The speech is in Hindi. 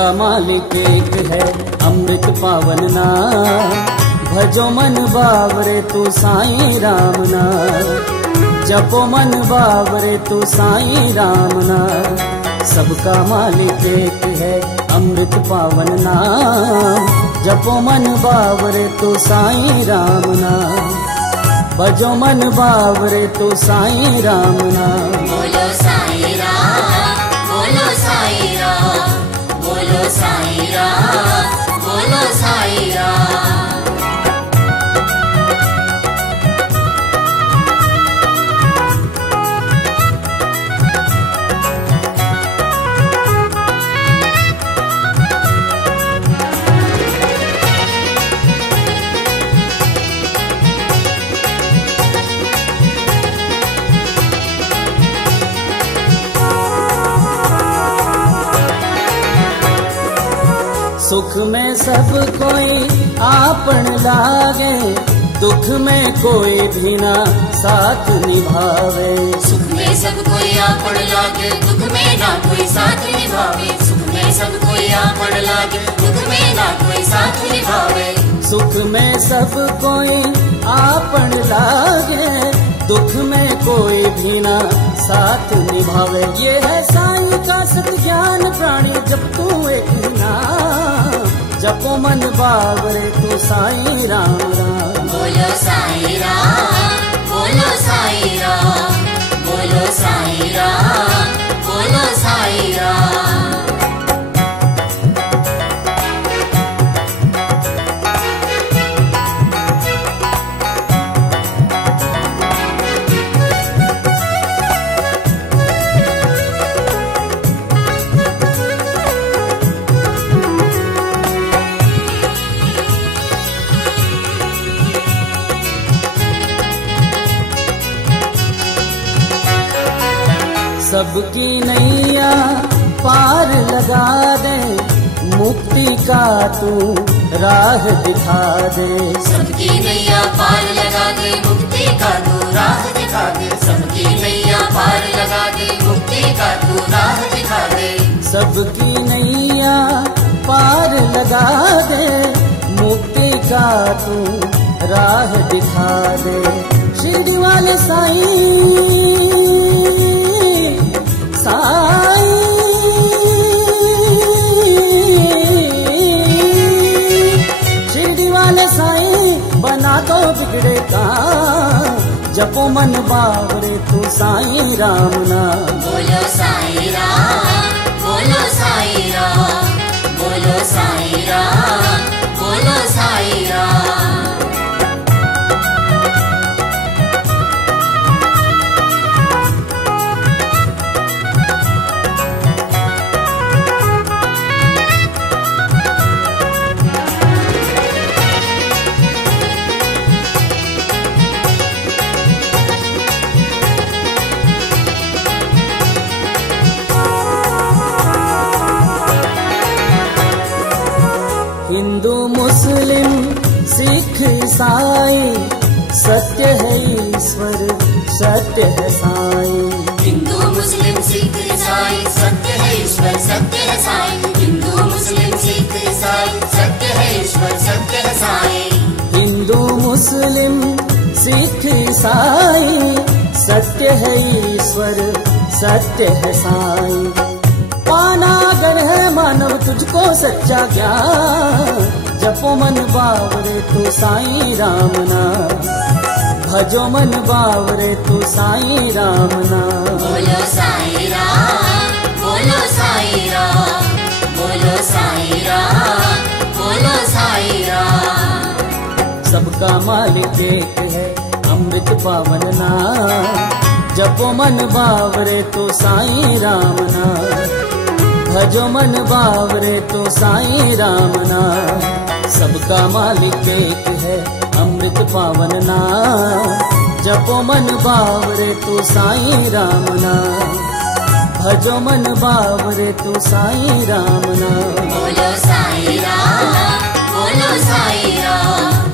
सबका मालिक एक है, अमृत पावन नाम। भजो मन बावरे तू साईं राम नाम, जपो मन बावरे तू साईं राम नाम। सबका मालिक एक है, अमृत पावन नाम। जपो मन बावरे तू साईं राम नाम, भजो मन बावरे तू साईं राम नाम। बोलो साईं राम, बोलो साईं राम, बोलो साईं राम, बोलो साईं राम। सुख में सब कोई आपन लागे, दुख में कोई भी ना साथ निभावे। सुख में सब कोई आपन लागे, दुख में ना कोई साथ निभावे। सुख में सब कोई आपन लागे, दुख में ना कोई साथ निभावे। सुख में सब कोई आपन लागे, दुख में कोई भी ना साथ निभावे। ये है साईं का सत ज्ञान प्राणी, जब तू एक नाम। जपो मन बावरे तू साईं राम राम। बोलो साईं राम, बोलो साईं राम, बोलो साईं राम, बोलो साईं राम। सबकी नैया पार लगा दे, मुक्ति का तू राह दिखा दे। सबकी नैया पार लगा दे, मुक्ति का तू राह दिखा दे। सबकी नैया पार लगा दे, मुक्ति का तू राह दिखा दे। सबकी नैया पार लगा दे, मुक्ति का तू राह दिखा दे। शिरडी वाले साईं साईं, शिरडी वाले साईं बना दो बिगड़े का। जपो मन बावरे तू साईं राम नाम। बोलो साईं राम, बोलो साईं राम, बोलो साईं राम, बोलो साईं राम। हिंदू मुस्लिम सिख ईसाई, सत्य है ईश्वर सत्य है साईं। हिंदू मुस्लिम सिख ईसाई, सत्य है ईश्वर सत्य है साईं। हिंदू मुस्लिम सिख ईसाई, सत्य है ईश्वर सत्य है साईं। हिंदू मुस्लिम सिख ईसाई, सत्य है ईश्वर सत्य है साईं। पानागर है मानव तुझको सच्चा ज्ञान, जपो मन बावरे तू साईं राम नाम। भजो मन बावरे तू साईं राम नाम। बोलो साईं राम, बोलो साईं राम, बोलो साईं राम, बोलो साईं राम। सबका मालिक एक है, अमृत पावन नाम। जपो मन बावरे तू साईं राम नाम, भजो मन बावरे तू साईं राम नाम। सबका मालिक एक है, अमृत पावन नाम। जपो मन बावरे तू साईं राम नाम, भजो मन बावरे तू साईं राम नाम। बोलो साईं राम, बोलो साईं राम,